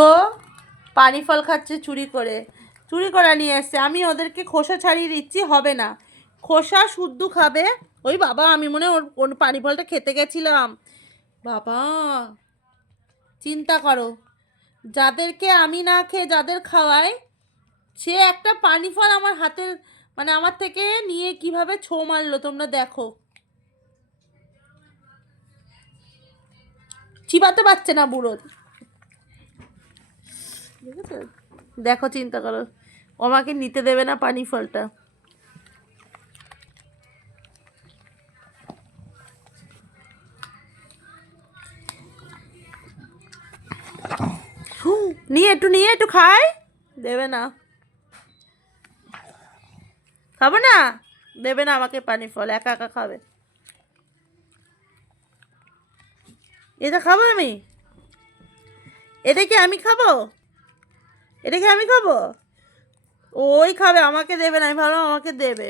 তো পানি ফল খাচ্ছে চুরি করে নিয়ে এসছে। আমি ওদেরকে খোসা ছাড়িয়ে দিচ্ছি, হবে না, খোসা শুদ্ধ খাবে। ওই বাবা, আমি মনে হয় ওর পানি ফলটা খেতে গেছিলাম। বাবা চিন্তা করো, যাদেরকে আমি না খেয়ে যাদের খাওয়াই, সে একটা পানি ফল আমার হাতের মানে আমার থেকে নিয়ে কিভাবে ছো মারলো তোমরা দেখো। চিবাতে পারছে না বুড়ো, দেখো চিন্তা করো, ও আমাকে নিতে দেবে না পানি ফলটা। নিয়ে একটু খাই, দেবে না, খাবো না, দেবে না আমাকে পানি ফল, একা একা খাবে। এটা খাবো আমি, এটা কি আমি খাবো, এটা কি আমি খাবো? ওই খাবে, আমাকে দেবে না, আমি ভাবলাম আমাকে দেবে।